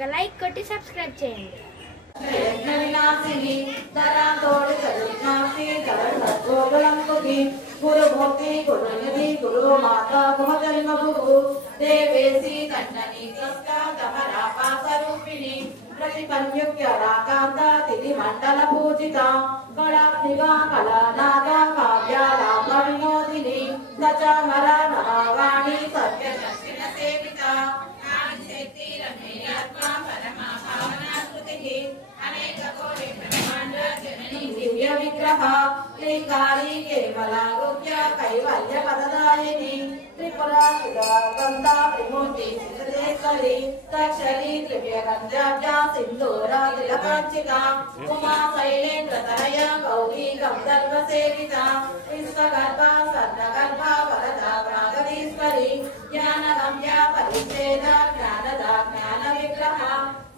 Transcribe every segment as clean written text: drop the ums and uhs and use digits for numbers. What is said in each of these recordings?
ఒక లైక్ కొట్టి సబ్స్క్రైబ్ చేయండి. మండల పూజిత కళాత్మిగా కళానాద కావ్యాలాప వినోదిని సచమర నవాణి సత్య దక్షిణ సేవిత ఆదిశక్తి రమేయాత్మ పరమా భావనాకృతి అనేక కోటి బ్రహ్మాండ జనని దివ్య విగ్రహ శ్రీకాళి కేవలారోగ్య కైవల్య పదదాయిని త్రిపురా గంగా త్రిమూర్తి సిద్ధేశ్వరి దక్షరి దివ్య గంధ్యాబ్జ సింధూర తిలకాంచిక ఉమా శైలేంద్ర తనయ గౌరీ గంధర్వ సేవిత విశ్వగర్భ స్వర్ణగర్భ వరద ప్రాగదీశ్వరి జ్ఞాన గమ్య పరిచ్ఛేద జ్ఞానద జ్ఞాన విగ్రహ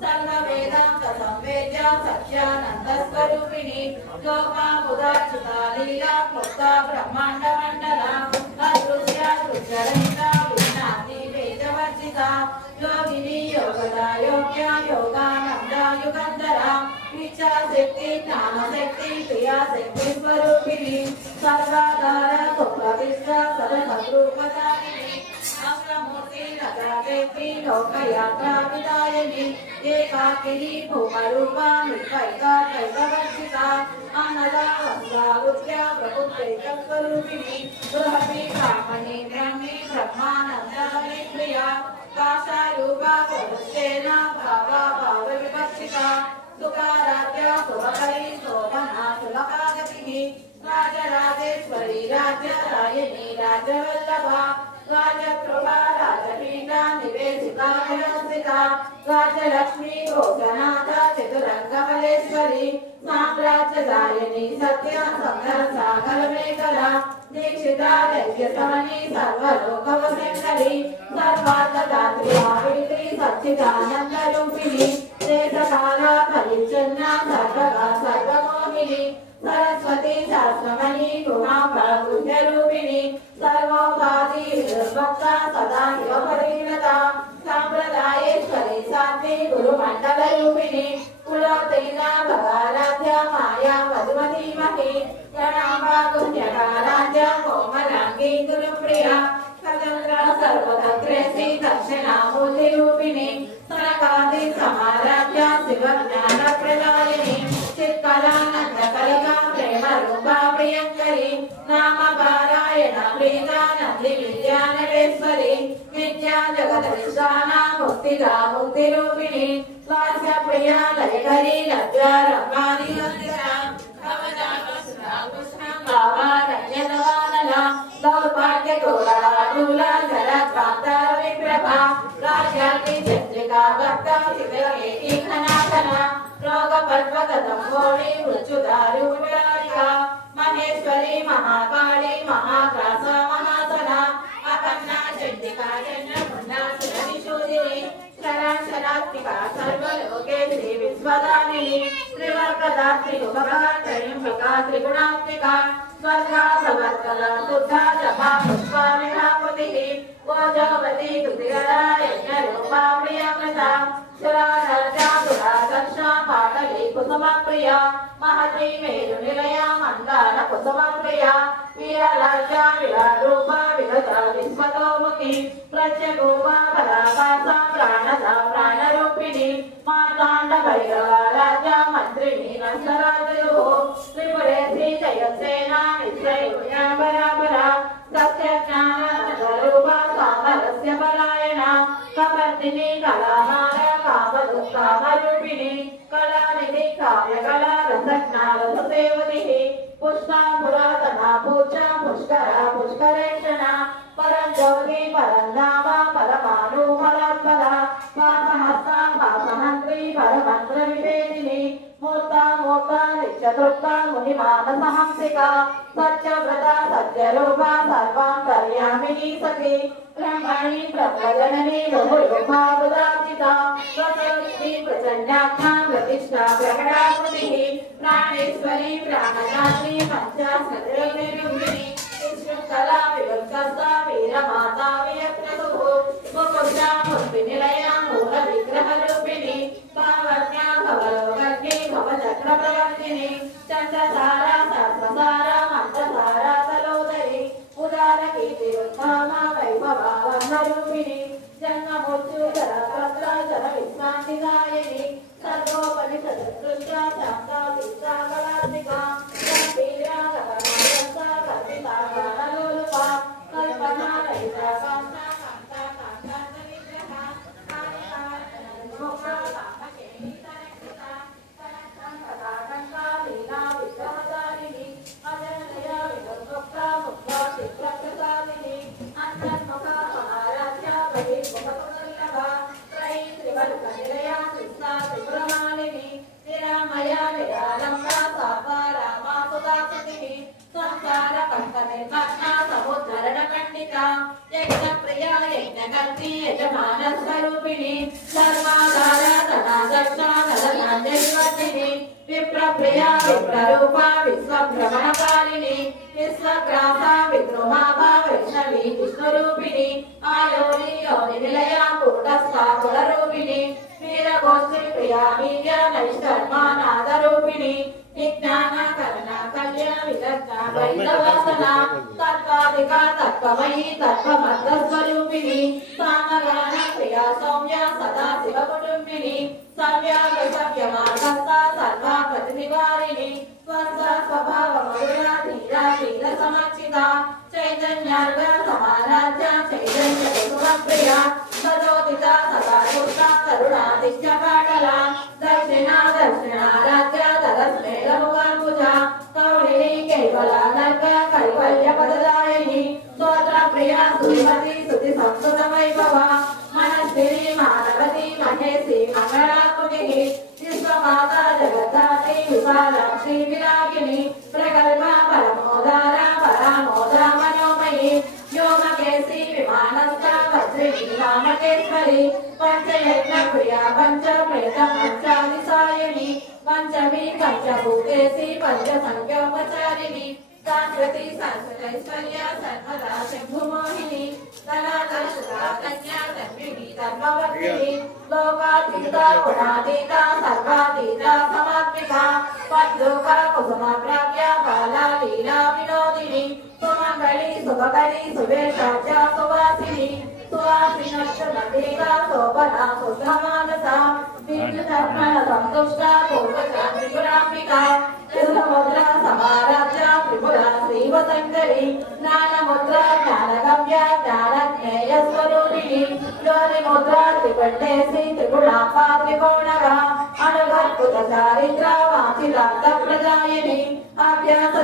సర్వ వేదాంత సంవేద్య సత్యానంద స్వరూపిణి లోకాముదాచిత లీలా క్లుప్త బ్రహ్మాండ మండల అదృశ్య దృశ్యరహిత విజ్ఞాతి వేదవర్జిత యోగిని యోగదా యోగ్య యోగానంద యుగంధర ఇచ్ఛాశక్తి జ్ఞానశక్తి క్రియాశక్తి స్వరూపిణి సర్వాధార సుప్రవిష్ట సర్వద్రూపదాయిని అష్టమూర్తి నగరేత్రి లోకయాత్రా విదాయని ఏకాకిని భూమరూపా నిర్భైకా కైతవర్జిత అనదా వందారుత్య ప్రభుత్వైక స్వరూపిణి బృహతి బ్రాహ్మణి బ్రహ్మి బ్రహ్మానంద ప్రియ కాషారూపా ప్రవృత్తేన భావా భావ విభక్షిత సుఖారాధ్య శుభకరి శోభనా సులభాగతి రాజరాజేశ్వరి రాజ్యరాయణి రాజవల్లభ రాజకృపా రాజపీఠ నివేశిత విలసిత రాజలక్ష్మీ గోగనాథ చతురంగమలేశ్వరి సామ్రాజ్యదాయని సత్య సంగర సాగర మేఖల దీక్షిత దైత్యసమని సర్వలోకవశంకరి సర్వార్థదాత్రి సావిత్రి సచ్చిదానంద రూపిణి దేశకాల పరిచ్ఛన్న సర్వగా సర్వమోహిని సరస్వతి శాస్త్రమణి గుహాంబ రూపిణి సర్వోపాధి నిర్భక్త సదా యువపరిణత సాంప్రదాయేశ్వరి సాత్వి గురు మండల రూపిణి కులోతైన భగారాధ్య మాయా మధుమధీమహి గణాంబాగుణ్యకారాధ్య కోమలాంగి గురుప్రియ స్వతంత్ర సర్వతంత్రేసి దక్షిణామూర్తి రూపిణి సనకాది సమారాధ్య శివ జ్ఞాన ప్రదాయిని చిత్కలానంద కలికా ప్రేమ రూపా ప్రియంకరి నామ పారాయణ ప్రీత నంది విద్యానటేశ్వరి విద్యా జగదృష్టాన ముక్తిగా ముక్తి రూపిణి స్వాస్య ప్రియ లయకరి లజ్జ రమాని దౌర్భాగ్య గౌరవానుల జలద్వాంతర విప్రభ రాజ్యాన్ని చంద్రికా భక్త శివకేకి ఘనాఘన రోగ పద్మగతం కోడి మృత్యుదారు మహేశ్వరి మహాకాళి మహాకాస మహాసన అపన్నా చండికా చంద్రముండా సురనిశూదిని శరాత్మిక సర్వలోకే శ్రీ విశ్వదానిని త్రివర్గదా త్రియుగగా త్రయంబిక త్రిగుణాత్మిక స్వర్గా సవర్గల శుద్ధ జపా పుష్పా విహాపతి ఓజోవతి తుతిగల యజ్ఞ రూపా ప్రియామృత సురారాజా సురాదర్శ పాటలి కుసుమ ప్రియ మహతి మేరు నిలయ మందార కుసుమ ప్రియ వీరరాజ విరాట్ రూప విగత విశ్వతోముఖి ప్రత్యగోప పరాకాశ ప్రాణద ప్రాణరూపిణి మార్తాండ భైరవ రాజ మంత్రిని నష్టరాజు త్రిపురేశ్రీ జయసేన నిశ్చయ బరాబర సత్య జ్ఞాన రూప సామరస్య పరాయణ కపర్దిని కళాహార కామరూపిణి కళానిధి కావ్య కళా రసజ్ఞా రససేవతి పుష్ప పురాతన పూజ పుష్కర పుష్కరేక్షణ పరం జ్యోతి పరంధామ పరమాణు పరాత్పర పాసహస్త పాసహంత్రి పరమంత్ర వివేదిని మూర్త మూర్త నిత్యతృప్త ముని మానసహంసిక సత్యవ్రత సత్యరూప సర్వాంతర్యామిని సతి బ్రహ్మణి బ్రహ్మజనని బహురూపాబుదార్చిత స్వస్తి ప్రచండాత్మ ప్రతిష్ట ప్రకటాకృతి ప్రాణేశ్వరి ప్రాణదాత్రి పంచాస్మృతిని కళా వివక్ష వీరమాతా వియత్నసు ముకుంద ముర్పి నిలయ మూల విగ్రహ రూపిణి చక్రవర్తిని చంద్రసారా సహస్రసారా మంత్రసారా తలోదరి ఉదార కీర్తి ఉత్తమ వైభవాలంబరూపిణి జన్మమృత్యు జరపత్ర జర విశ్రాంతిదాయిని సర్వోపనిషదృష్ట శాంతా తీర్థాగలాత్మిక గంభీరా గగనాగంతా కల్పితాగానలోలుప కల్పనా రహిత కాంతా కాంతా కాంతాంత విగ్రహ కాళికా సామకేని తనకృత తనకం కథాకంతా లీలా విగ్రహధారిణి అజనయ విముక్త ముక్త చిత్రప్రసాదిని అంతర్ముఖ మహారాజ్య బహిర్ముఖ త్రై త్రివర్గ నిలయ కృష్ణ త్రిపురమాలిని నిరామయ నిరాలంబ సాకారామా సుధాసుతిని సంసార కంఠ నిర్మగ్న సముద్ధరణ ఖండిత యజ్ఞ ప్రియ యజ్ఞకర్తి యజమాన స్వరూపిణి సర్వాధార ధనాదక్ష ధనాంజలివర్ధిని విప్రప్రియ విప్రరూప విశ్వభ్రమణకారిణి విశ్వగ్రాస విద్రుమాభ వైష్ణవి విష్ణురూపిణి ఆయోని యోని నిలయ కూటస్థ కులరూపిణి వీరగోత్రి ప్రియా వీర్య నైష్కర్మానాదరూపిణి విజ్ఞాన కరుణ కళ్య విలగ్న వైదవాసన తత్వాదిక తత్వమయీ తత్వమర్థస్వరూపిణి సామగాన ప్రియా సౌమ్య సదా శివ కుటుంబిని సవ్యాగ సవ్య మార్గస్థ సర్వా ప్రతినివారిణి స్వర్గ స్వభావ మధుర ధీర ధీర సమర్చిత చైతన్యార్గ సమారాధ్య చైతన్య ప్రియ సదోదిత సదారుష్ట కరుణాదిత్య పాటల దక్షిణ దక్షిణారాధ్య దరస్మేళముఖాంబుజ కౌళిని కేవల నర్గ కైవల్య పదదాయిని స్తోత్ర ప్రియ శ్రీమతి స్తుతి సంస్కృత వైభవ మనస్విని మానవతి మహేసి మంగళాకుని విశ్వమాత జగద్ధాత్రి విశాలాక్షి విరాగిని ప్రగల్భ పరమోదార పరామోద మనోమయి వ్యోమకేసి విమానస్థ వజ్రిని వామకేశ్వరి పంచయజ్ఞ ప్రియ పంచ ప్రేత పంచాదిసాయిని పంచమి పంచభూతేసి పంచ సంఖ్యోపచారిణి సంస్కృతి సంస్కృతైశ్వర్య సర్వదా శంభుమోహిని ధనాదర్శితా కన్యా ధర్మిణి ధర్మవర్తిని లోకాతీత గుణాతీత సర్వాతీత సమాత్మిక పద్దుక కుసుమ ప్రాప్య బాలా లీలా వినోదిని సుమంగళి శుభకరి సువేషాచ సువాసిని సువాసినీక శోభన సుధమానస విష్ణుధర్మణ సంతుష్ట పూర్వచాంద్రిపురాంబిక త్రిముద్ర సమారాధ్య త్రిపుర శ్రీవసంకరి జ్ఞానముద్ర జ్ఞానగమ్య జ్ఞానజ్ఞేయ స్వరూపిణి యోని ముద్ర త్రిపండేసి త్రిగుణాంబ త్రికోణగ అనుగర్భుత చారిత్ర వాంఛితార్థ ప్రదాయిని అభ్యాస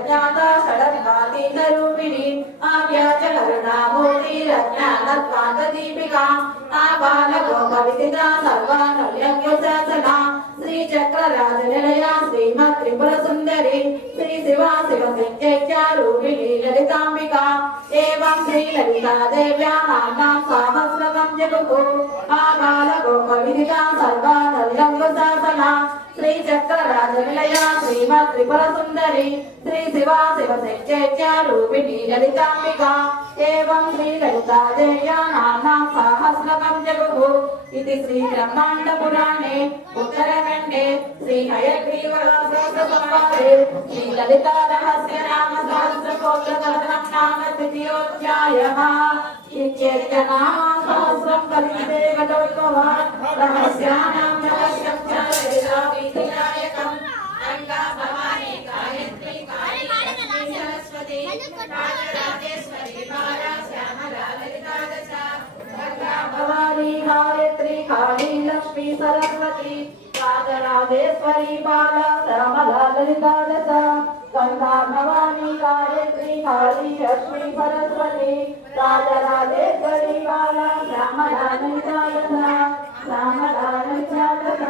జ్ఞాత షడద్వాతీత రూపిణి అభ్యాస కరుణామూర్తి రజ్ఞానత్వాంత దీపిక ఆబాల గోప విదిత సర్వానుల్యంఘ్య శాసన శ్రీ చక్రరాజ నిలయ శ్రీమత్ త్రిపుర సుందరి శ్రీ శివా శివ సంఖ్య రూపిణి లలితాంబిక ఏవం శ్రీ లలితా దేవ్యా నామ్నాం సహస్రకం జగతు ఆబాల గోప విదిత సర్వానుల్యంఘ్య శాసన శ్రీ చక్రరాజ నిలయ శ్రీమత్ త్రిపుర సుందరి శ్రీ శివా శివ సంఖ్య రూపిణి లలితాంబిక ఏవం శ్రీ లలితా దేవ్యా నామ్నాం సహస్రకం జగతు ఇది శ్రీ బ్రహ్మాండ పురాణే ఉత్తరఖండే శ్రీ హయగ్రీవరాజోత్సవాదే శ్రీ లలితా రహస్య నామ సహస్రకోట్ల కథనం నామ ద్వితీయోధ్యాయః ఇత్యేత్య నామ సహస్రం కలితే గతోద్భవాన్ రహస్యానాం రహస్యం చ లలితా విధినాయకం గంగా భవాని గాయత్రి కాళీ లక్ష్మీ సరస్వతి రాజరాజేశ్వరి బాలా శ్యామలా లలితా దశ గంగా భవాని గాయత్రి కాళీ లక్ష్మీ సరస్వతి రాజరాజేశ్వరి బాలా శ్యామలా లలితా దశ గంగా భవాని గాయత్రి కాళీ లక్ష్మీ సరస్వతి రాజరాజేశ్వరి బాలా శ్యామలా లలితా దశ శ్యామలా లలితా దశ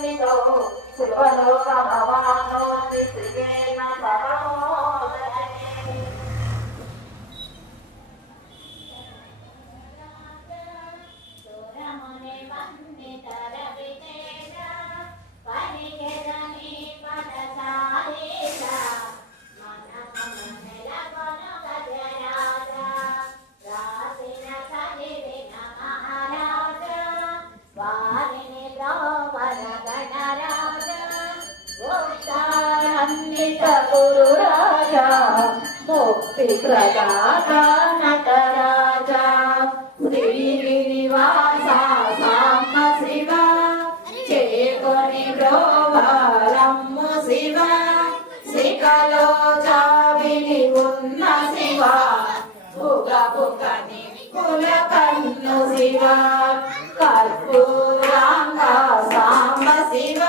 సన్నిధౌ శివలోక భవానోతి శ్రీయేన సహమోదనే. గురు రాజా ముక్తి ప్రదాత నటరాజా శ్రీనివాస సాంబ శివ చేకొని బ్రోవరమ్ము శివ శిఖలో చావిని ఉన్న శివ బుగ బుగని కుల కన్ను శివ కర్పూరాంగ సాంబ శివ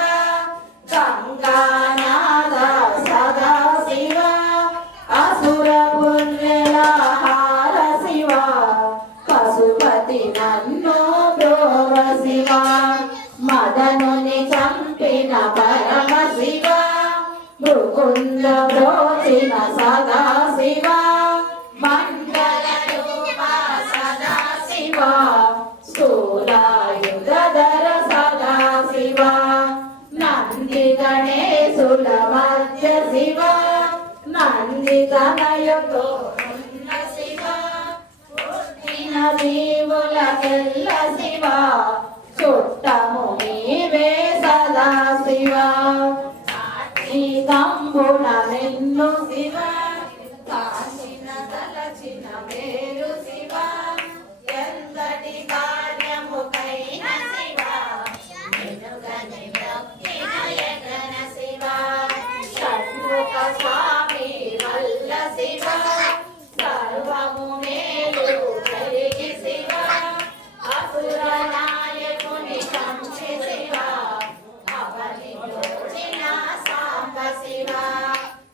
గంగానాథ సదా శివ అసుర పుణ్యలహార శివ పశుపతి నన్ను బ్రోవ శివ మదనుని చంపిన పరమ శివ ముకుంద బ్రోచిన సదా శివ మంగళ రూప సదా శివ స్థూలాయుధర సదా శివ నంది గణేశుల మధ్య శివ నంది తనయుతో ఉన్న శివ పుట్టిన జీవులకెల్ల శివ చుట్టము నీవే సదా శివ తంబుల నిన్ను శివ కాచిన తలచిన పేరు శివ ఎంతటి కార్యముకైన శివ వెనుకని భక్తినయగన శివ షణ్ముఖ స్వామి వల్ల శివ సర్వము మేలు కలిగి శివ అసుర నాయకుని కంచి శివ అవని దోచిన సాంబ శివ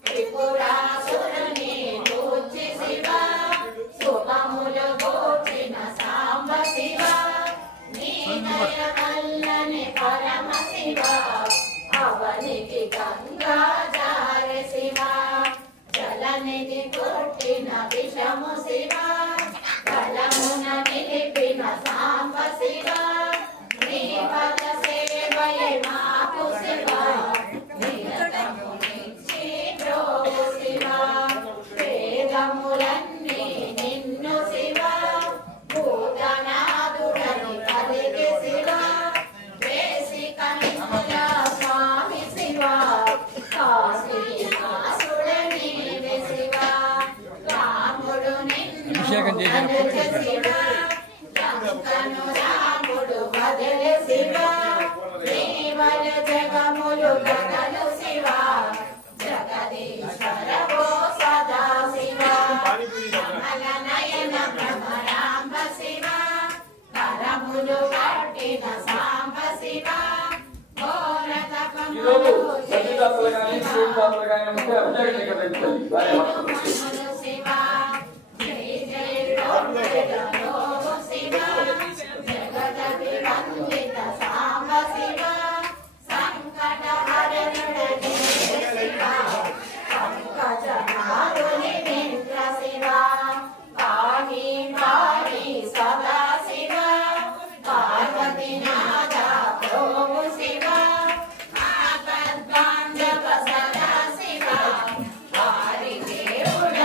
త్రిపురాసురుని దోచి శివ శుభములు దోచిన సాంబ శివ నీ దయ వల్లనే పరమ శివ అవనికి గంగా జారి శివ జలనిధి కొట్టిన విషము శివ బలమున నిలిపిన సాంబ శివ నీ పద సేవయే మాకు శివ నిరతము నిచ్చి బ్రోవు శివ వేదములన్నీ నిన్ను శివ భూతనాథుడని పలికి శివ వేసి కన్నుల స్వామి శివ కాశీనాసుడని శివ రాముడు నిన్ను వదలె శివ లంకను రాముడు వదలె శివ దేవల జగములు గగలు శివ జగదీశ్వర గో సదా శివ కమల నయన భ్రమరాంబ శివ కరములు పట్టిన సాంబ శివ ఘోర తపములు చేసిన శివ జయ జయ శివ జగదపి వందిత సాంబ శివ సంకట హరణుడ శివ పంకజనారుని మిత్ర శివ పాహి పాహి సదా శివ పార్వతీనాథ ప్రభు శివ ఆపద్బాంధవ సదా శివ వారి దేవుడ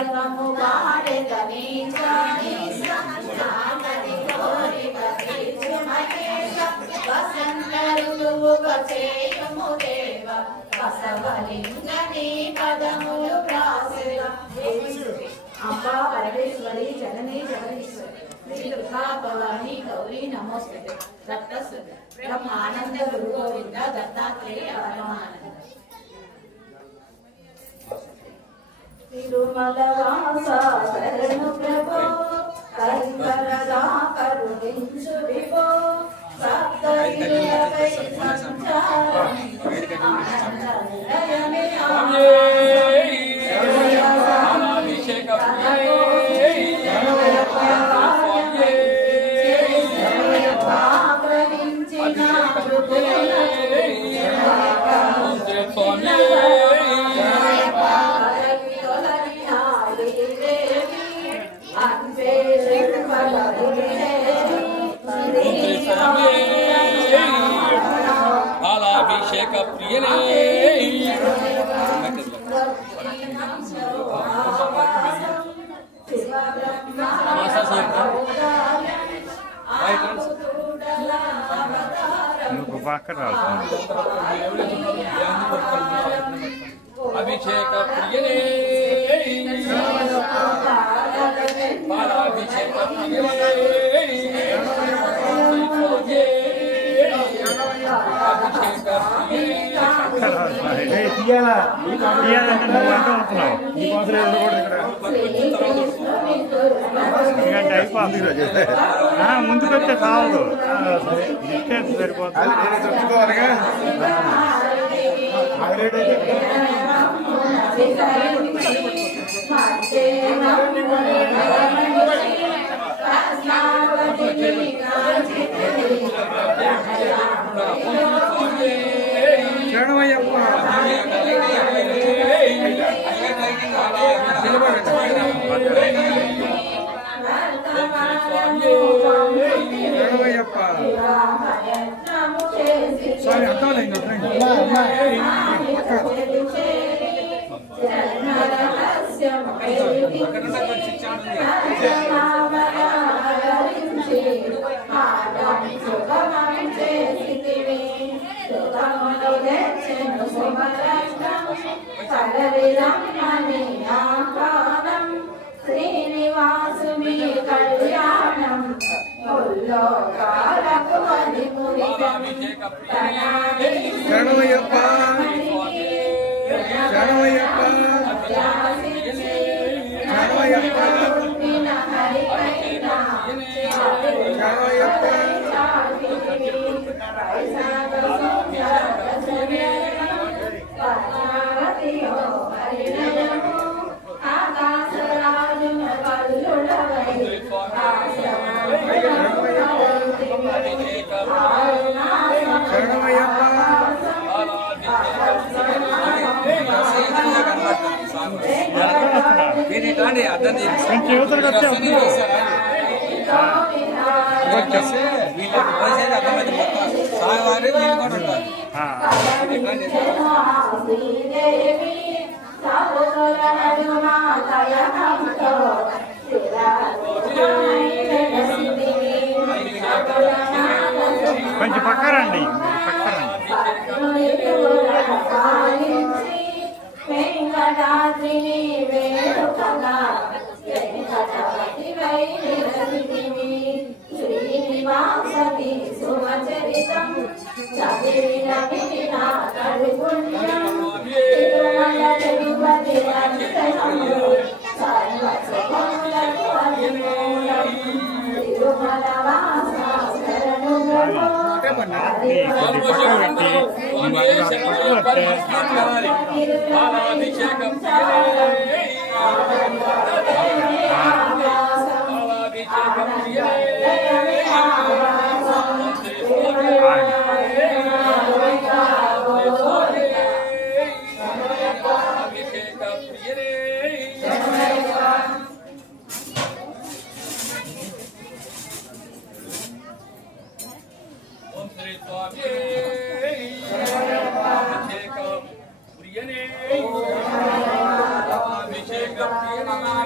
శ్రీరకము పాడెదని నాగరి కోరిక తీర్చు మహేశ వసంత ఋతువుగా చేయుము దేవ బసవలింగ నీ పదములు ప్రాసెద అంబా పరమేశ్వరి జననీ జగదీశ్వరి శ్రీ దుర్గా భవాని గౌరీ నమోస్తుతే రక్తస్తుతే బ్రహ్మానంద గురు గోవింద దత్తాత్రేయ పరమానంద తిరుమల వాస శరణు ప్రభో కరికరదా కరుణించు విభో సప్తగిరియకై సంచారం ఆనంద నిలయమే అభిషేక బాలాభిషేక ప్రియనే అభిషేక ప్రియనే బాలాభిషేక ప్రియనే ముందుకు వస్తే కావదు డిస్టెన్స్ సరిపోతుంది శరణమయ్యప్ప స్వామి అర్థమైంది శ్రీనివాసుని కళ్యాణం శరణమయ్యప్ప శరణమయ్యప్ప శరణమయ్యప్ప శరణమయ్యప్ప కొంచెం పక్కరండి వెంకటాద్రిని వేడుకగా వెంకటవతి వై నిరసితివి శ్రీనివాసతి సుమచరితం చదివిన వినా కడుపుణ్యం తిరుమల తిరుపతి రంగము సర్వ సుఖములకు అనుమూలం తిరుమల వాస శరణు ప్రభో అభిషేక ప్రియనే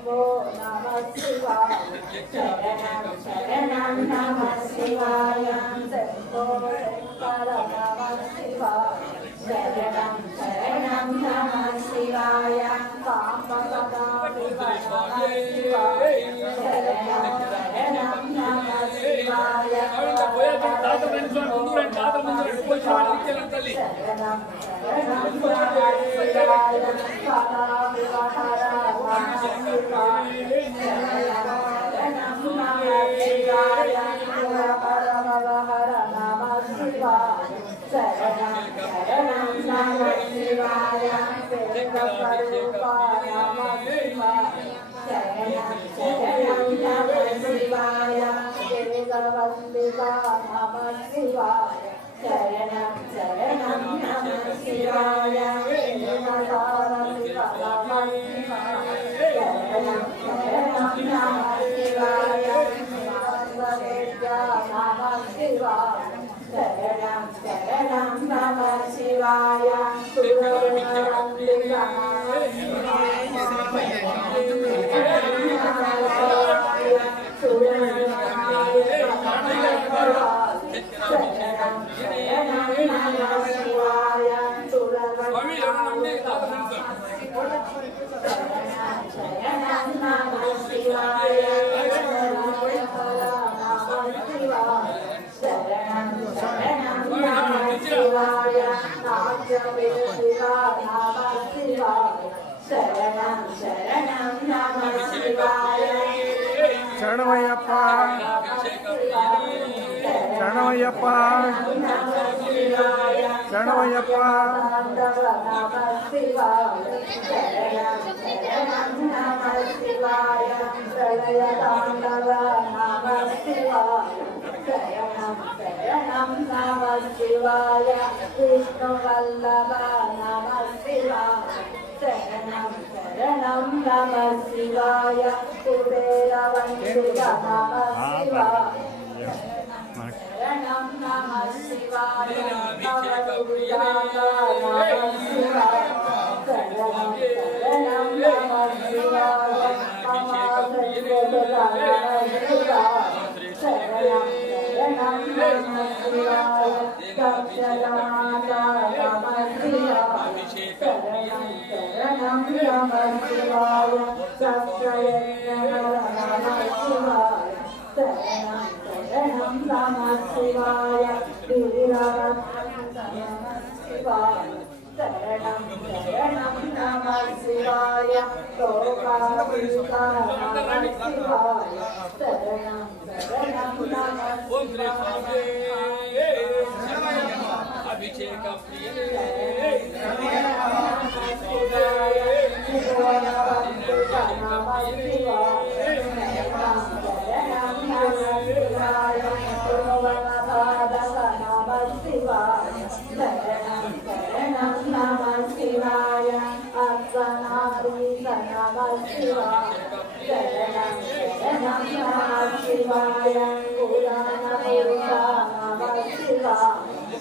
शम्भो नमः शिवाय शरणं शरणं नमः शिवाय शम्भो शङ्कर नमः शिवाय शरणं शरणं नमः शिवाय कामकदा नमः शिवाय शरणं शरणं नमः शिवाय शरणं शरणं नमः शिवाय शरणं शरणं नमः शिवाय नमः शिवाय शरणं शरणं नमः शिवाय శరణమయ్యప్ప శరణమయ్యప్ప శరణమయ్యప్ప शरणं नमः शिवाय विष्णुवल्लभ नमः शिवाय शरणं शरणं नमः शिवाय कुबेरवन्दित नमः शिवाय शरणं नमः शिवाय नवविदाता नमः शिवाय शरणं शरणं नमः शिवाय महासंस्कृता नमः शिवाय शरणं शरणं नमः शिवाय सप्तमाता नमः शिवाय शरणं शरणं नमः शिवाय सप्तयज्ञकर नमः शिवाय शरणं शरणं नमः शिवाय वीरभद्रं नमः शिवाय शरणं शरणं नमः शिवाय लोकाभिता नमः शिवाय शरणं शरणं नमः अभिषेक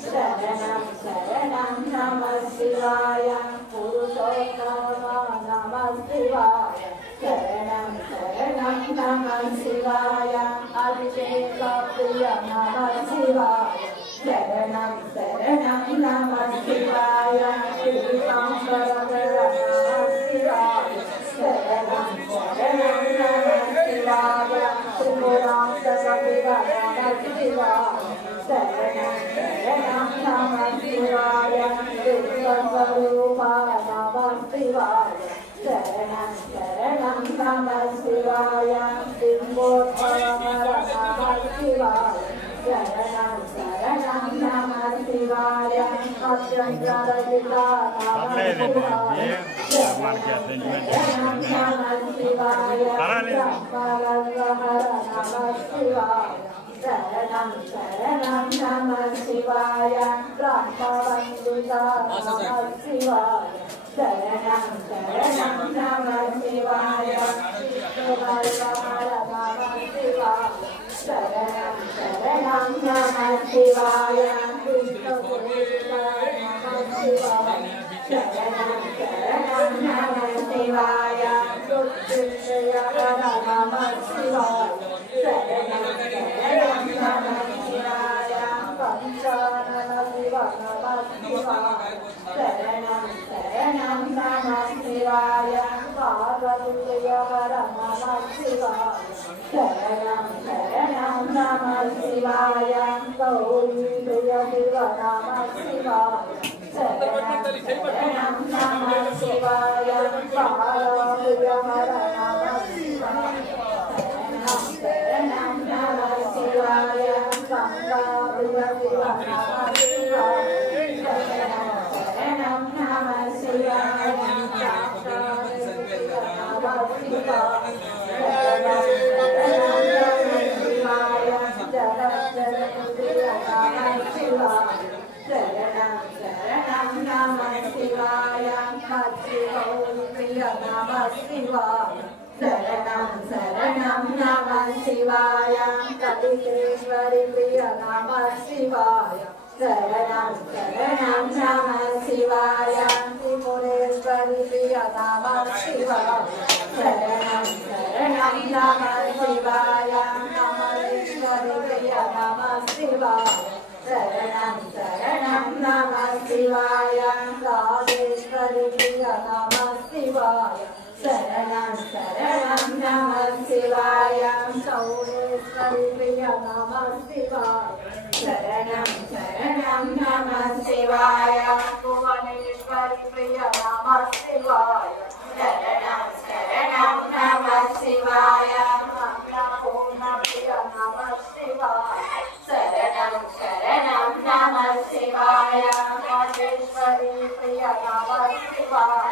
शरणं शरणं नमः शिवाय पुरुषोत्तम नमः शिवाय शरणं शरणं नमः शिवाय अभिषेक प्रिय नमः शिवाय शरणं शरणं नमः शिवाय श्रीकांबर नमः शिवाय शरणं शरणं नमः शिवाय त्रिपुरांतर नमः शिवाय शरणं शरणं नमः शिवाय विश्वस्वरूप नमः शिवाय शरणं शरणं नमः शिवाय बिम्बोत्पलवर नमः शिवाय शरणं शरणं नमः शिवाय अत्यन्तरहिता नमः शिवाय शरणं नमः शिवाय ब्रह्मवल्लभर नमः शिवाय शरणं शरणं नमः शिवाय ब्रह्मवन्दिता नमः शिवाय शरणं शरणं नमः शिवाय विष्णुवल्लभर नमः शिवाय शरणं शरणं नमः शिवाय विष्णुपुरीश्वर नमः शिवाय शरणं शरणं नमः शिवाय दुर्जय Hara Namah Shivaya Sharanam Sharanam Namah Shivaya Panchanana Shiva Namah Shivaya Sharanam Sharanam Namah Shivaya Parvatiya Hara Namah Shivaya Sharanam Sharanam Namah Shivaya Gauri Priya Shiva Namah Shivaya Sharanam Sharanam Namah Shivaya Parvatiya Hara Namah Shivaya Sharanam Sharanam Namah Shivaya Ganga Priya Shiva Namah Shivaya Sharanam Sharanam Namah Shivaya Ganga Priya Namah Shivaya Sharanam Sharanam Namah Shivaya Jara Jara Priya Namah Shivaya Sharanam Sharanam Namah Shivaya Bhakti Gauri Priya Namah Shivaya Sharanam Sharanam Namah Shivaya Kadikeshwari Priya Namah Shivaya Sharanam Sharanam Namah Shivaya Tripureshwari Priya Namah Shivaya Sharanam Sharanam Namah Shivaya Namaleshwari Priya Namah Shivaya Sharanam Sharanam Namah Shivaya Radeshwari Priya Namah Shivaya Sharanam Sharanam Namah Shivaya Chaureshwari Priya Namah Shivaya Sharanam Sharanam Namah Shivaya Bhuvaneshwari Priya Namah Shivaya Sharanam Sharanam Namah Shivaya Annapurna Priya Namah Shivaya Sharanam Sharanam Namah Shivaya Maheshwari Priya Namah Shivaya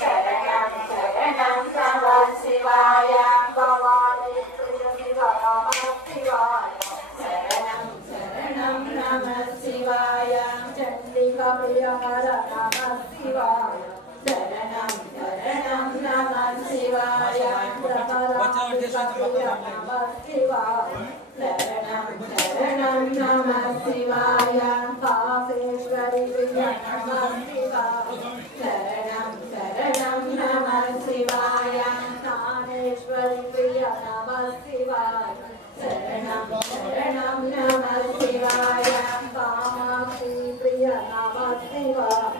Sharanam Sharanam Namah Shivaya Bhavani Priya Shiva Namah Shivaya Sharanam Sharanam Namah Shivaya Chandika Priya Hara Namah Shivaya Sharanam Sharanam Namah Shivaya Brahmarapika Priya Namah Shivaya Sharanam Sharanam Namah Shivaya Bhaveshwari Priya Namah Shivaya Sharanam Sharanam Namah Shivaya Taneshwari Priya Namah Shivaya Sharanam Sharanam Namah Shivaya Kamakshi Priya Namah Shivaya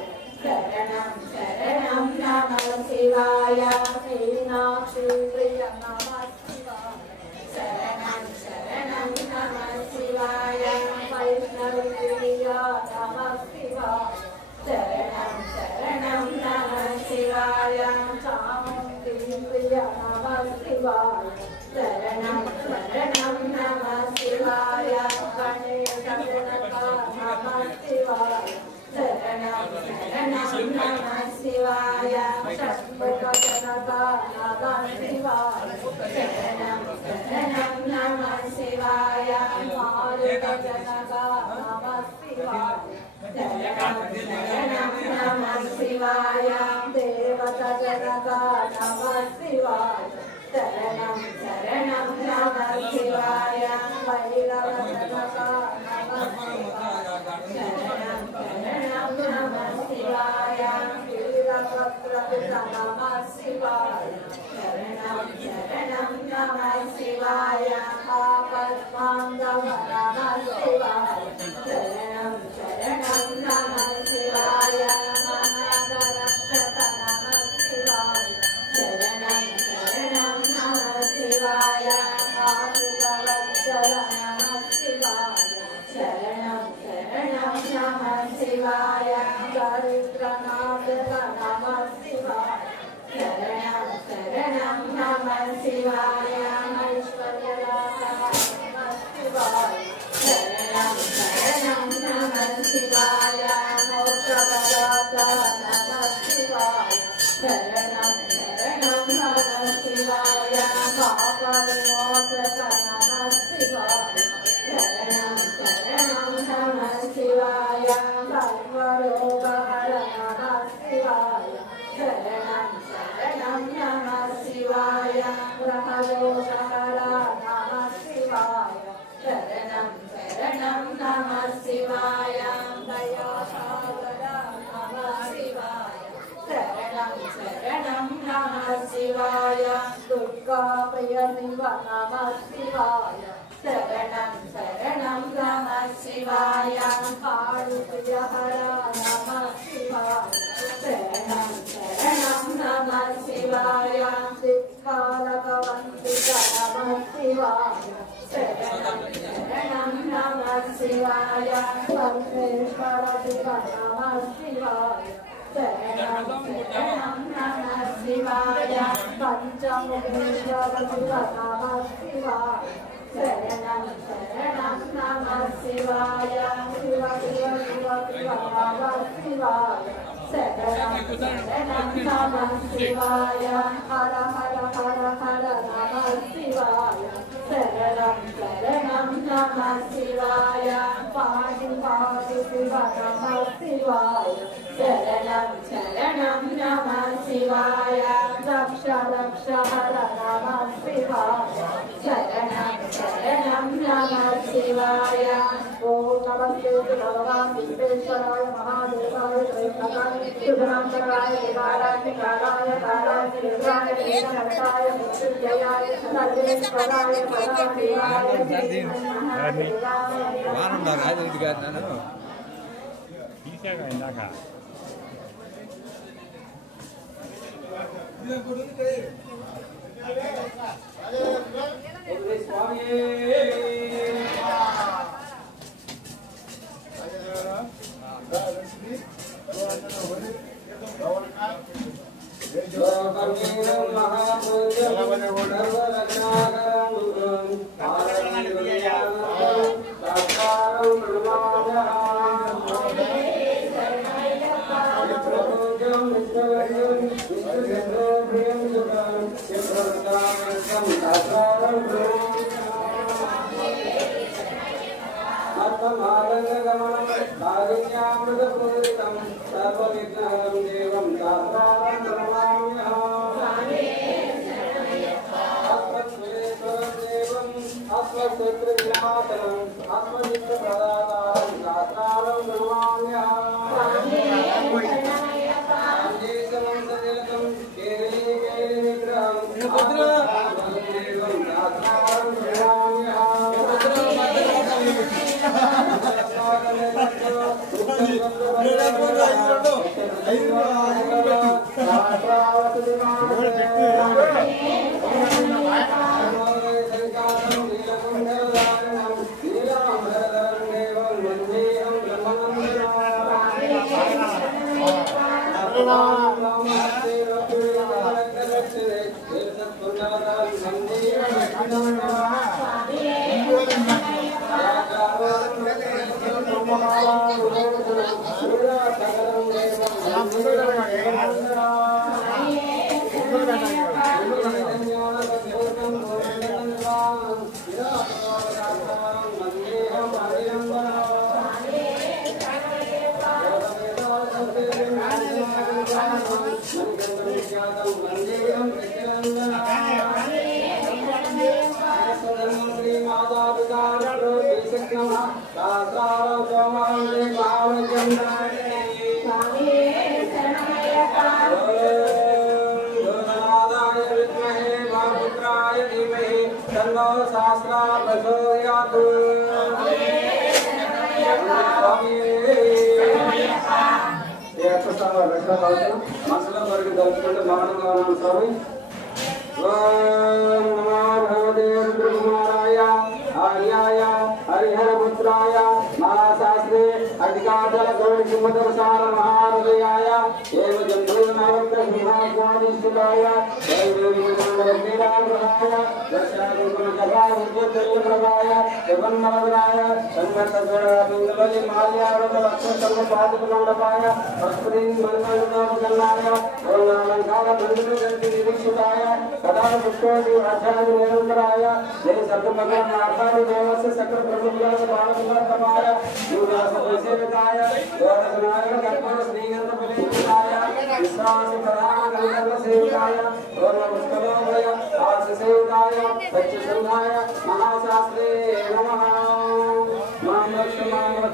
Sharanam Sharanam Namah Shivaya Meenakshi Priya Namah Shivaya Sharanam Sharanam Namah Shivaya Vaishnavi Priya Namah Shivaya Sharanam Sharanam Namah Shivaya Chamundi Priya Namah Shivaya Sharanam Sharanam Namah Shivaya Ganesha Janaka Namah Shivaya Sharanam Sharanam Namah Shivaya Shambhaka Janaka Namah Shivaya Sharanam Sharanam Namah Shivaya Malika Janaka Namah Shivaya Sharanam Sharanam Namah Shivaya Devata Janaka Namah Shivaya Sharanam Sharanam Namah Shivaya Vairava Janaka Namah Shivaya Sharanam Sharanam Namah Shivaya Virapatra Pita Namah Shivaya Sharanam Sharanam Namah Shivaya Apatmandava Namah Shivaya Sharanam Sharanam Namah Shivaya Manadarakshata Namah Shivaya Sharanam Sharanam Namah Shivaya Apitavajjaya Namah Shivaya Sharanam Sharanam Namah Shivaya Daritranadaka Namah Shivaya Sharanam Sharanam Namah Shivaya Aishwaryadaka Namah Shivaya Sharanam Sharanam Namah Shivaya Mokshaprada Namah Shivaya Sharanam Sharanam Namah Shivaya Papanimosaka Namah Shivaya Sharanam Sharanam Namah Shivaya Sarvarogahara Namah Shivaya Sharanam Sharanam Namah Shivaya Brahadogahara Namah Shivaya Sharanam Sharanam Namah Shivaya Dayasagara Namah Shivaya Sharanam Sharanam शरणं नमः शिवाय दुर्गा प्रिय शिव नमः शिवाय शरणं शरणं नमः शिवाय काळु प्रिय हर नमः शिवाय शरणं शरणं नमः शिवाय दिक्पालकवन्दित नमः शिवाय शरणं शरणं नमः शिवाय सर्वेश्वर शिव नमः शिवाय शरणं शरणं नमः शिवाय पंचमुखेश्वर शिव नमः शिवाय शरणं शरणं नमः शिवाय शिव शिव शिव शिव नमः शिवाय शरणं शरणं नमः शिवाय हर हर हर हर नमः शिवाय शरणं शरणं नमः शिवाय पाहि पाहि शिव नमः शिवाय शरणं शरणं नमः शिवाय रक्ष रक्ष हर नमः शिवाय शरणं शरणं नमः शिवाय ओम नमस्ते भगवान विश्वेश्वराय महादेवाय श्रीकाय शुभनामकाय देवाय कालाय कालाय देवाय देवनाथाय मृत्युंजयाय सर्वेश्वराय परमेश्वराय వానున్నారు రాజరెడ్డి గారు నన్ను తీసాగా ఇందాక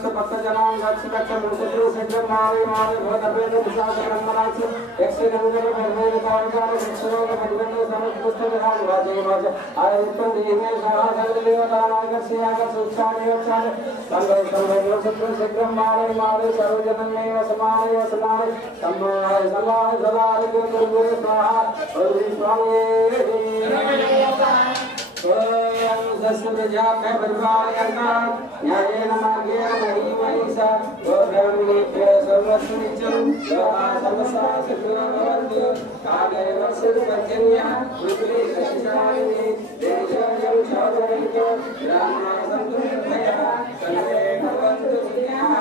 रक्ष भक्त जनां रक्ष रक्ष मुसुद्रु सज्जन मारे मारे भवतवेद विशाख ब्रह्मराज यक्ष गंधर्व भर्वेद कावकार विष्णु भगवन्त समस्त पुष्ट विहार राजे राज आय उत्पन्न देवे सहा सर्वदेवता नागर सियागर सुक्षाने वक्षाने संगो संगो मुसुद्रु सज्जन मारे मारे सर्वजनन्मे वसमाने वसमाने सम्माय समाय सदा गुरु स्वाहा गुरु स्वामी ओम सस्मृजा में परिवारयन्ता न्यायेन मार्गेण महिमहिषा गोब्रह्मणेभ्य सर्वस्मिच्चं लोका समस्ता सुखिनो भवन्तु काले वर्षपर्जन्यः पृथ्वीशशालिनी देशोऽयं शोधयन्तु ब्राह्मणाः सन्तु निर्भयाः सर्वे भवन्तु सुखिनः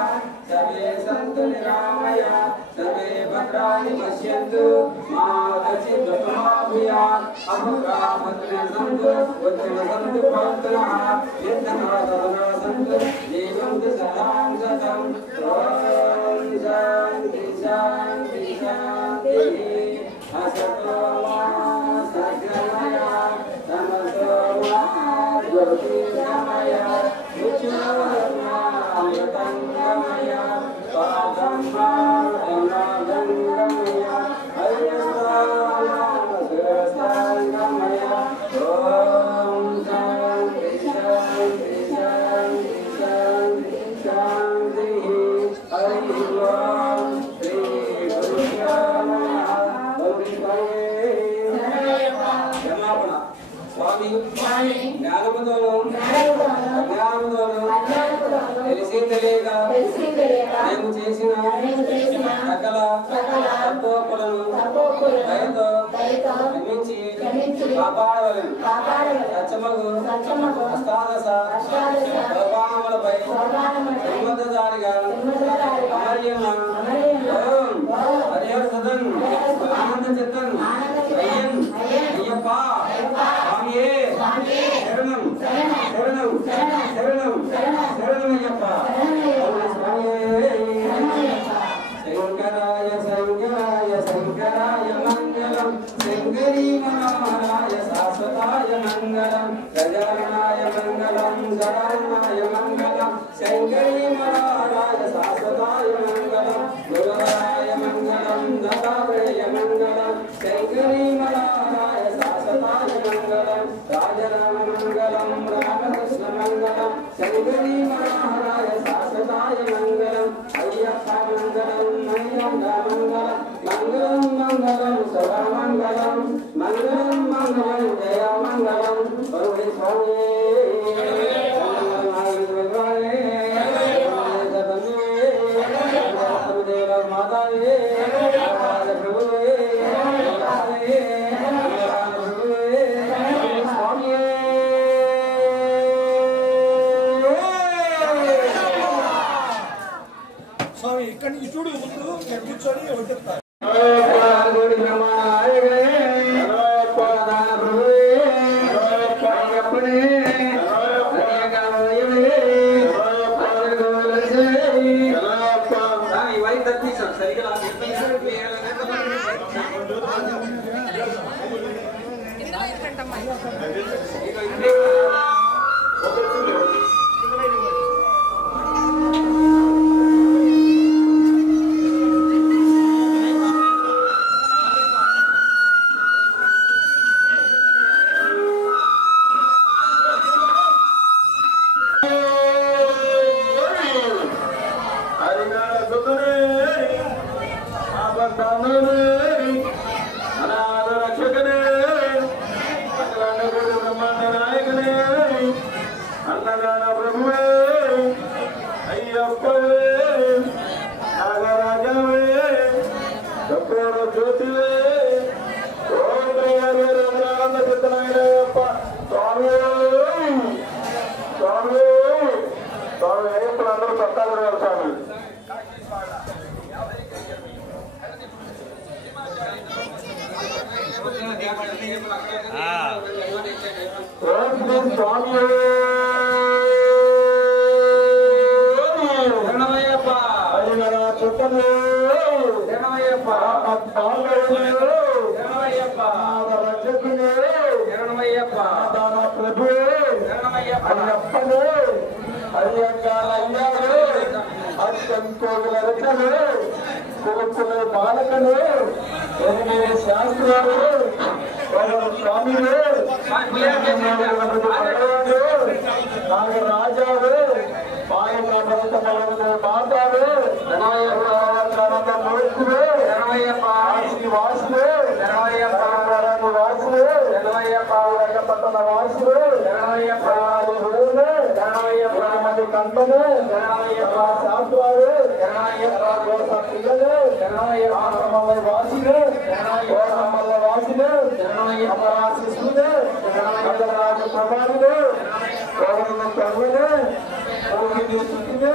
सर्वे सन्तु निरामयाः सर्वे भद्राणि पश्यन्तु मा कश्चित् दुःखमाप्नुयात् अभद्राः सन्तु उत्तमसन्तु भवन्तः यत्तमादना सन्तु जीवन्तु सदां सतं ॐ शान्ति शान्ति शान्तिः असतो मा सद्गमय तमसो मा ज्योतिर्गमय विचूर्णमृतं गमय पादं मा अनादं गमय हरिस्वां गमय ॐ शान्ति शान्ति शान्ति शान्ति शान्तिः हरिः ओं श्री गुरुभ्यो नमः क्षमापण स्वामी జ్ఞానముతోను అజ్ఞానముతోను తెలిసి తెలియక మేము చేసిన సకల తప్పోపులను దయతో క్షమించి కాపాడవలెను సత్యమగు అష్టాదశ సోపానములపై సంబంధదారిగా అమర్యమ ఓం హరిహర సదన్ ఆనంద చిత్తన్ అయ్యన్ అయ్యప్ప స్వామియే శరణం శరణం శరణం శరణమయ్యప్ప శంకరాయ శంకరాయ శంకరాయ మంగళం శంకరీ మనోహరాయ శాశ్వతాయ మంగళం గజాననాయ మంగళం గజాననాయ మంగళం శంకరీ మనోహరాయ శాశ్వతాయ మంగళం గురువరాయ మంగళం దత్తాత్రేయ మంగళం శంకరీ మనోహరాయ శాశ్వతాయ మంగళం రాజరామ మంగళం రామకృష్ణ మంగళం శంకరీ మనోహరాయ శాశ్వతాయ మంగళం అయ్యప్ప మంగళం మయ్యంగ మంగళం మంగళం మంగళం సర్వమంగళం మంగళం మంగళం జయ మంగళం గురు స్వామి మాతాయే ప్రభువే స్వామి ఇక్కడ నుంచి చూడు ముందు నేను కూర్చొని వడ్డిస్తాను అయ్యప్ప సంకోగుల రచనలు కులకుల బాలకలు 8 శాస్త్రాలు స్వామిలు నాగరాజాలు పాలక భరతమలంలో మాతాలు మూర్తులు వాసులు వాసులు పట్టణ వాసులు మంది కంటలు శాస్త్రాలు పిల్లలు వాసులు వాసులు శిశువులు ప్రమాణులు కర్మలు స్థితిని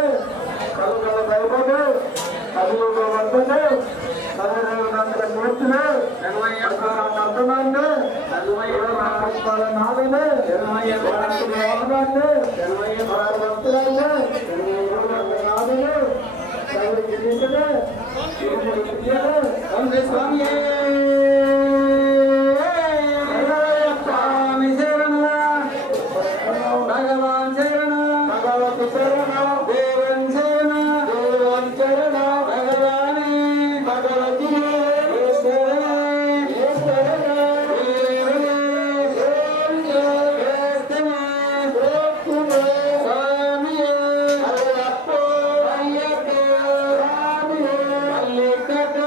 కలుగల దైవము కలుగు వర్తను కలుగునంత మూర్తులు నర్తనాన్ని నాదని నాదని స్వామి భగవాన్ శరణ భగవతి శరణ దేవన్ శరణ దేవన్ శరణ భగవానే భగవతి శరణ శరణ స్వామి అయ్యప్పో అయ్యప్పో మల్లికట్ట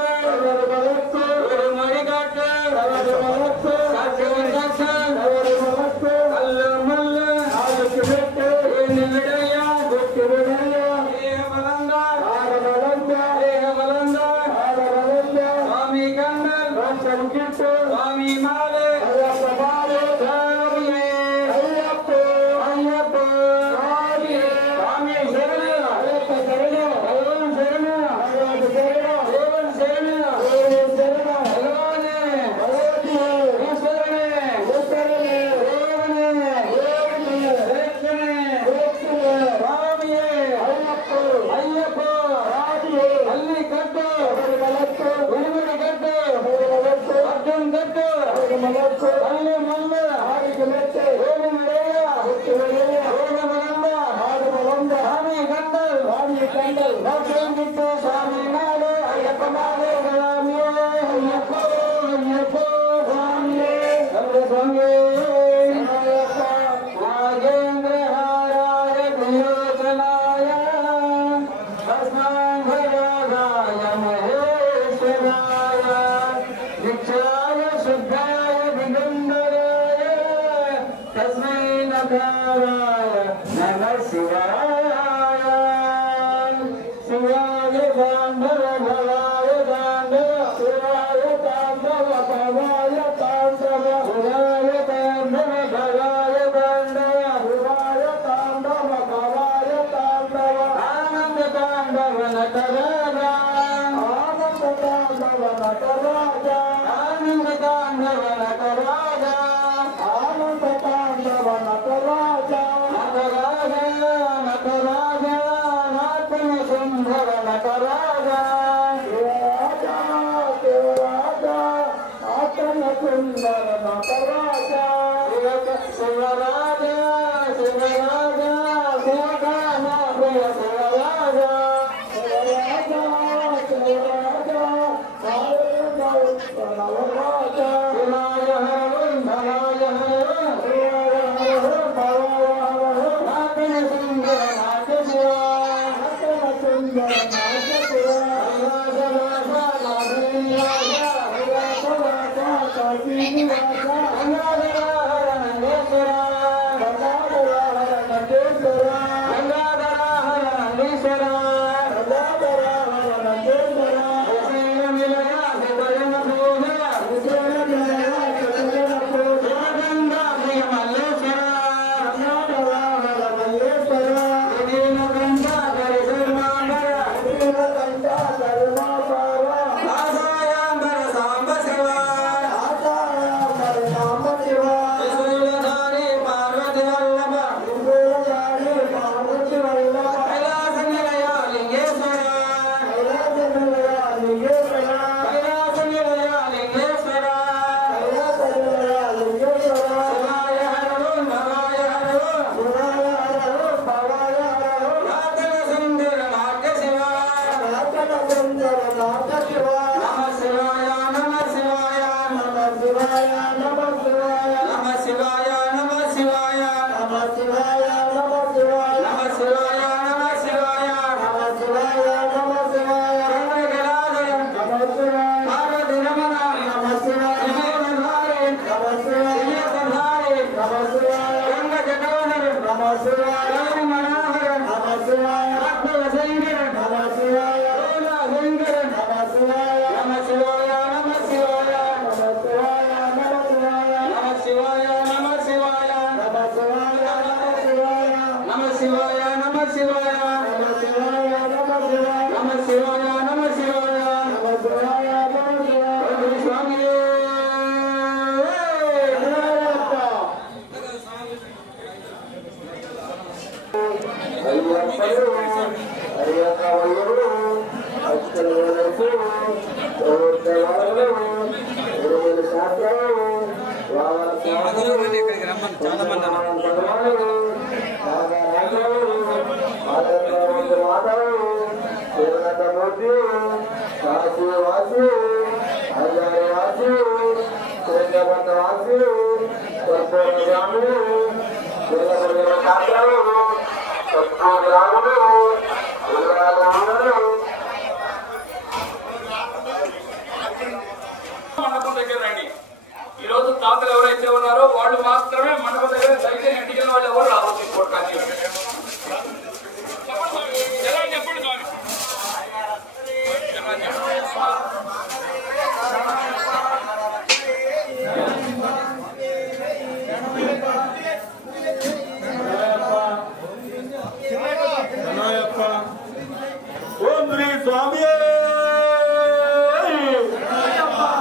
మరిగట్ట స్వామి మాలే స్వామి శరణ భగవాన్ శరణ దేవన్ శరణ భగవానే భగవతి ఈశ్వరనే స్వామియే అయ్యప్ప అల్లి కట్టు ఉడిమడి కట్టు అర్థం కట్టు అల్లి మల్ల స్వామి కండల్ గిట్టు స్వామి మాలే అయ్యప్ప మాలే అయ్యప్ప అయ్యప్ప స్వామి స్వామి నాగేంద్రహారాయ దుర్యోధనాయ భస్మాంగరాగాయ మహేశ్వరాయ నిత్యాయ శుద్ధాయ దిగంబరాయ తస్మై నకారాయ నమః శివాయ శివాయ తాండవ భవాయ తాండవ శివాయ తాండవ భవాయ తాండవ శివాయ తాండవ భవాయ తాండవ శివాయ తాండవ భవాయ తాండవ ఆనంద తాండవ నటరాజా ఆనంద తాండవ నటరాజా ఆనంద తాండవ నటరాజా ఆనంద తాండవ నటరాజా నటరాజా నటరాజా నాట్య సుందర నటరాజా శివరాజా శివరాజా నాట్య సుందర నటరాజా శివరాజా శివరాజా శివగామ ప్రియ శివరాజా శివరాజా శివరాజా నవరాజా శివాయ హరం భవాయ హరం శివాయ హరం భవాయ హరం నాట్య సుందర నాట్య శివ నాట్య సుందర నాట్య శివ రాజా శివాయ నమ శివాయ నమ శివాయ నమ శివాయ నమ శివాయ నమ శివాయ నమ శివాయ నమ శివాయ నమ శివాయ నమ శివాయ గలాధర నమ శివాయ పార్వతి రమణ నమ శివాయ త్రిభువనధారి నమ శివాయ త్రినేత్రధారి నమ శివాయ రంగ జటాధర నమ శివాయ రవి మనోహర నమ శివాయ రత్న శంకర నమ శివాయ లోలా శంకర నమ శివాయ నమ శివాయ నమ శివాయ నమ శివాయ నమ శివాయ నమ శివాయ నమ శివాయ నమ శివాయ నమ శివాయ నమ శివాయ నమ శివాయ నమ శివాయ నమ శివాయ నమ శివాయ నమ శివాయ నమ శివాయ నమ శివాయ స్వామి ఇక్కడికి రమ్మని చాలా మంది మండపం దగ్గర రండి. ఈ రోజు తాతలు ఎవరైతే ఉన్నారో వాళ్ళు మాత్రమే మండపం దగ్గర దయచేసి అడిగిన వాళ్ళు ఎవరు రావచ్చు ఇంకోటి చెప్పండి స్వామి. ఓం శ్రీ స్వామి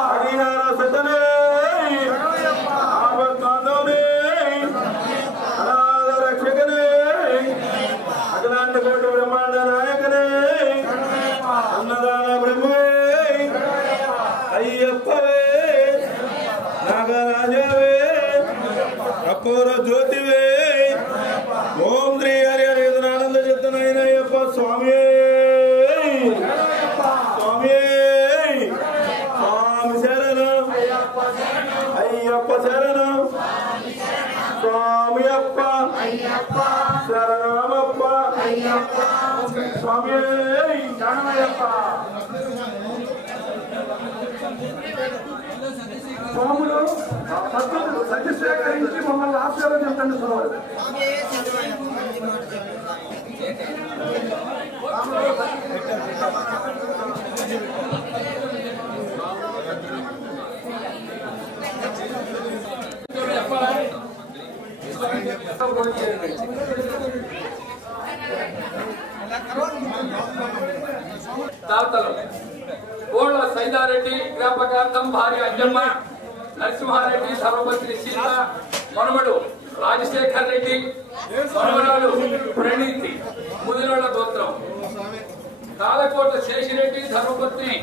హరిహర సతనే ఆపద్బాంధవనే అనాథ రక్షకనే అఖిలాండ కోటి బ్రహ్మాండ నాయకనే అన్నదాన బ్రహ్మే అయ్యప్పవే నాగరాజవే అపూర జ్యోతివే ఓం శ్రీ హరి హరినానంద చిత్తనైన అయ్యప్ప స్వామి స్వామి స్వామి శరణం అయ్యప్ప శరణం స్వామి అప్ప శరణమప్ప స్వామి శరణమయ్యప్ప స్వాములు సత్య సేకరించి మమ్మల్ని ఆశీర్వదించండి స్వామి. తాతలు కోళ్ళ సైదారెడ్డి జ్ఞాపకార్థం భార్య అంజమ్మ, నరసింహారెడ్డి ధర్మపత్ని సీత, మనమడు రాజశేఖర్ రెడ్డి, మనవరాలు ప్రణీతి, ముదిరోళ్ళ గోత్రం. కాలకోట శేషిరెడ్డి ధర్మపత్ని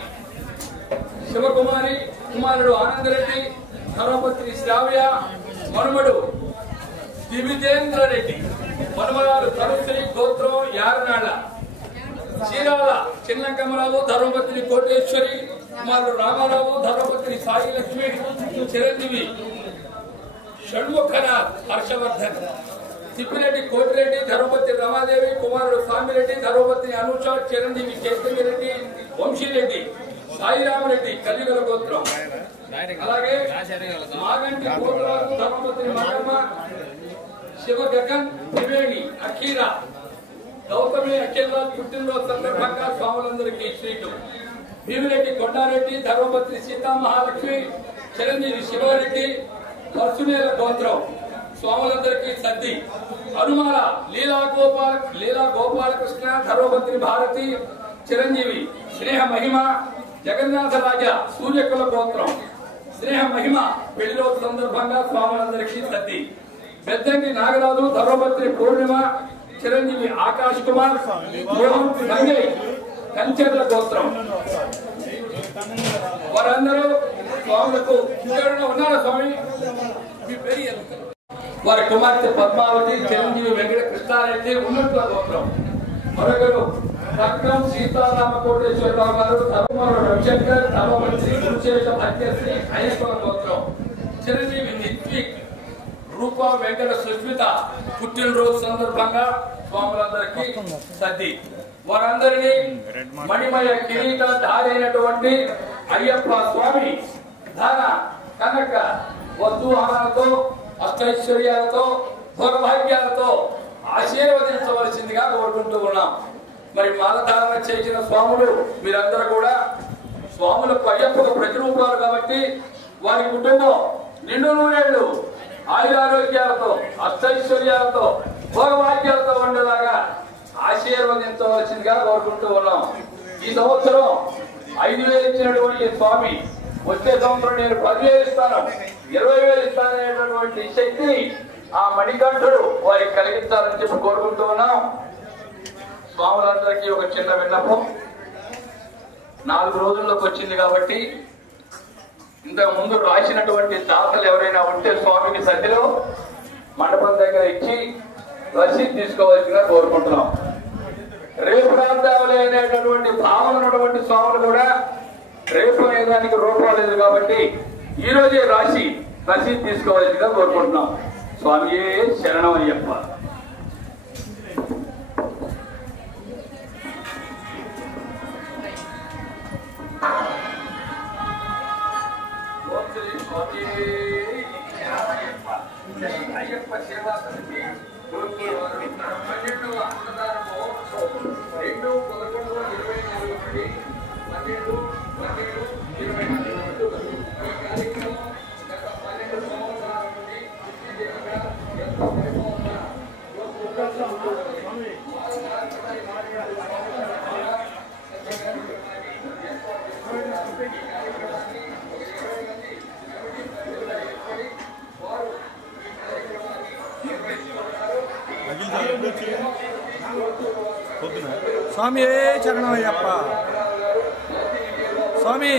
శివకుమారి, కుమారుడు ఆనందరెడ్డి, ధర్మపత్ని శ్రావ్య, మనమడు దివిజేంద్ర రెడ్డి, మనవరాలు తరుశ్రీ గోత్రం యారనాళ్ళ. చీరాల చిన్నకమరావు ధర్మపత్ని కోటేశ్వరి, కుమారుడు రామారావు, ధర్మపత్ని సాయి లక్ష్మి, చిరంజీవి షణ్ముఖనాథ్ హర్షవర్ధన్, తిప్పిరెడ్డి కోటిరెడ్డి, ధర్మపత్ని రమాదేవి, కుమారుడు స్వామిరెడ్డి, ధర్మపత్ని అనూష, చిరంజీవి కేశవిరెడ్డి, వంశీరెడ్డి, సాయిరామరెడ్డి కలియుగల గోత్రం. అలాగే మాగంటి గోత్రాలు ధర్మపత్ని మగమ్మ, శివ గగన్, త్రివేణి, అఖీర, గౌతమి అఖిల్లాల్ పుట్టినరోజు సందర్భంగా స్వాములందరికీ స్వీటు. భీమిరెడ్డి కొండారెడ్డి, ధర్మపత్ని సీతామహాలక్ష్మి, చిరంజీవి శివారెడ్డి, పరశుమేల గోత్రం. స్వాములందరికీ సద్ది. హనుమాల లీలా గోపాలకృష్ణ, ధర్మపత్ని భారతి, చిరంజీవి స్నేహ మహిమ, జగన్నాథ రాజా సూర్యకుల గోత్రం. స్నేహ మహిమ పెళ్లి రోజు సందర్భంగా స్వాములందరికీ సద్ది. పెద్దంగి నాగరాజు, ధర్మపత్ని పూర్ణిమ, చిరంజీవి ఆకాష్ కుమార్, మోహన్ సంజయ్ కంచెర్ల గోత్రం. వారందరూ స్వాములకు ఉన్నారా స్వామి? మీ పేరు ఎంత? వారి కుమార్తె పద్మావతి, చిరంజీవి వెంకట కృష్ణారెడ్డి ఉన్నట్ల గోత్రం. మరొకరు పట్నం సీతారామ కోటేశ్వరరావు గారు, ధర్మవరం రవిశంకర్, ధర్మవరం శ్రీ గురుశేష భాగ్యశ్రీ హైస్కూల్ గోత్రం, చిరంజీవి నిత్విక్, రూప వెంకట సుస్మిత పుట్టినరోజు సందర్భంగా స్వాములందరికీ సద్ది. వారందరినీ మణిమయ కిరీట ధారైనటువంటి అయ్యప్ప స్వామి ధన కనక వస్తువాహనాలతో అష్టైశ్వర్యాలతో భోగభాగ్యాలతో ఆశీర్వదించవలసిందిగా కోరుకుంటూ ఉన్నాం. మరి మాలధారణ చేసిన స్వాములు మీరందరూ కూడా స్వాములకు అయ్యప్పకు ప్రతిరూపాలు కాబట్టి వారి కుటుంబం నిండు నూరేళ్లు ఆయురారోగ్యాలతో అష్టైశ్వర్యాలతో భోగభాగ్యాలతో ఉండేలాగా ఆశీర్వదించవలసిందిగా కోరుకుంటూ ఉన్నాం. ఈ సంవత్సరం 5,000 ఇచ్చినటువంటి స్వామి వచ్చే సంవత్సరం నేను 10,000 ఇస్తాను, 20,000 ఇస్తాననేటటువంటి శక్తిని ఆ మణికంఠుడు వారికి కలిగించాలని చెప్పి కోరుకుంటూ ఉన్నాం. స్వాములందరికీ ఒక చిన్న విన్నపం. 4 రోజుల్లోకి వచ్చింది కాబట్టి ఇంతకు ముందు రాసినటువంటి దాతలు ఎవరైనా ఉంటే స్వామికి సద్దిలో మండపం దగ్గర ఇచ్చి రసీదు తీసుకోవాల్సిందిగా కోరుకుంటున్నాం. రేపు రాద్దావులే అనేటటువంటి భావన ఉన్నటువంటి స్వాములు కూడా రేపు అనేదానికి రూపం లేదు కాబట్టి ఈ రోజే రాసి రసీదు తీసుకోవాల్సిందిగా కోరుకుంటున్నాం. స్వామియే శరణం అయ్యప్ప. అయ్యప్ప సేవా సమితి 12 అన్నదాన మహోత్సవం 2/11/24 నుండి 12/12/24 ఈ కార్యక్రమం గత 12 సంవత్సరాల నుండి విజయవంతంగా ఎంతో వైభవంగా స్వామి చరణం అయ్యప్ప. స్వామి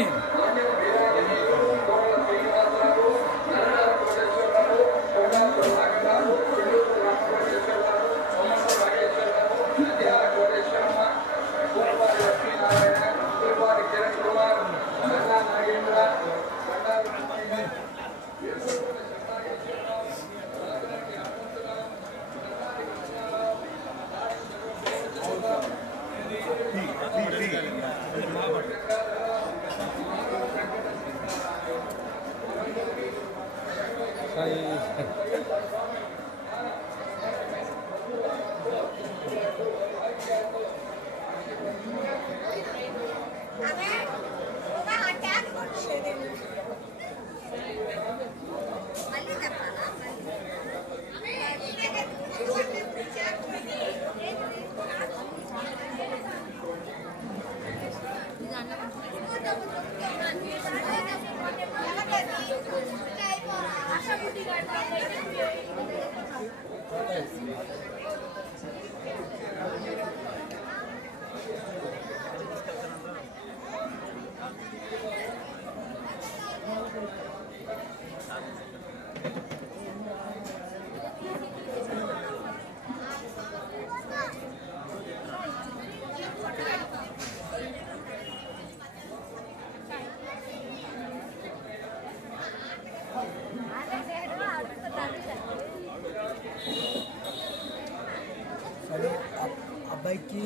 అబ్బాయికి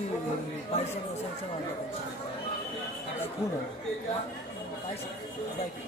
పాయసం వస్తే వాళ్ళకి వచ్చింది. పాయసం అబ్బాయికి